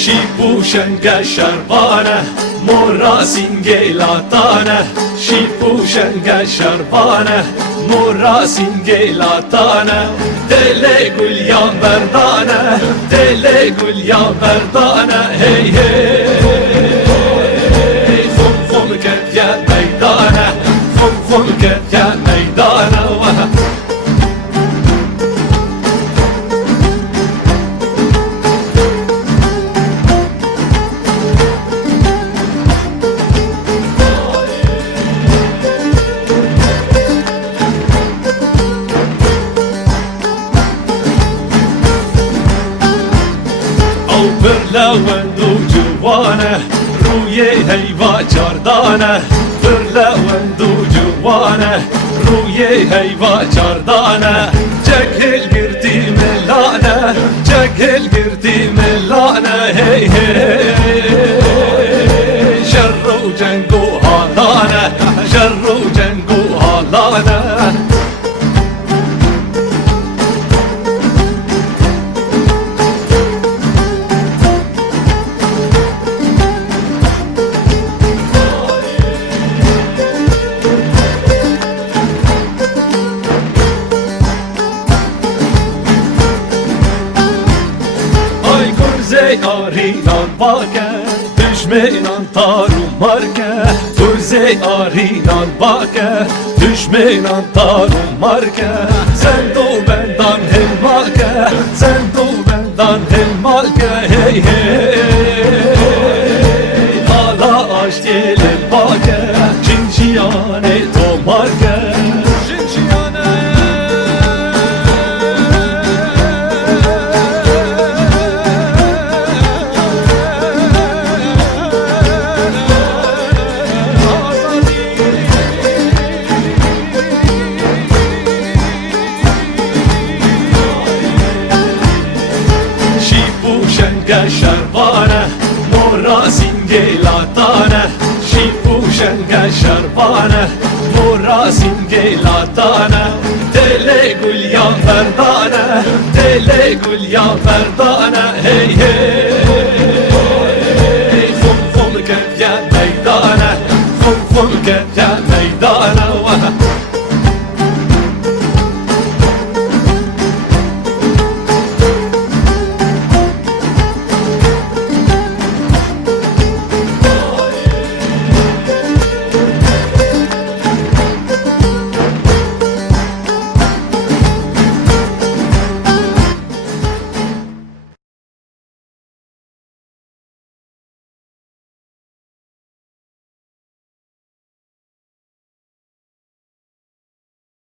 Și pușencă șarbană, mora singhelatana. Și pușencă șarbană, mora singhelatana. Delegul ia verdana, delegul ia verdana. Hey, hey, fum, fum, că te-a meidana, fum, fum, că te-a meidana. Vârlăuându juoană, ruie heiva ciardană. Vârlăuându juoană, ruie heiva ciardană. Ceghel girti melană, ceghel girti melană. Hei, hei, șarru cengu halană, șarru cengu halană. Arinan baka, düşmenan tarum marka. Kuzey arinan baka, düşmenan tarum marka. Sen do benden helmaka, sen do benden helmaka. Hey hey, hala aş gelin baka, çinçiyane to marka. Pușencă șarbană, mora singhelatana. Și pușencă șarbană, mora singhelatana. Delegul ia verdana, delegul ia verdana. Hey, hey.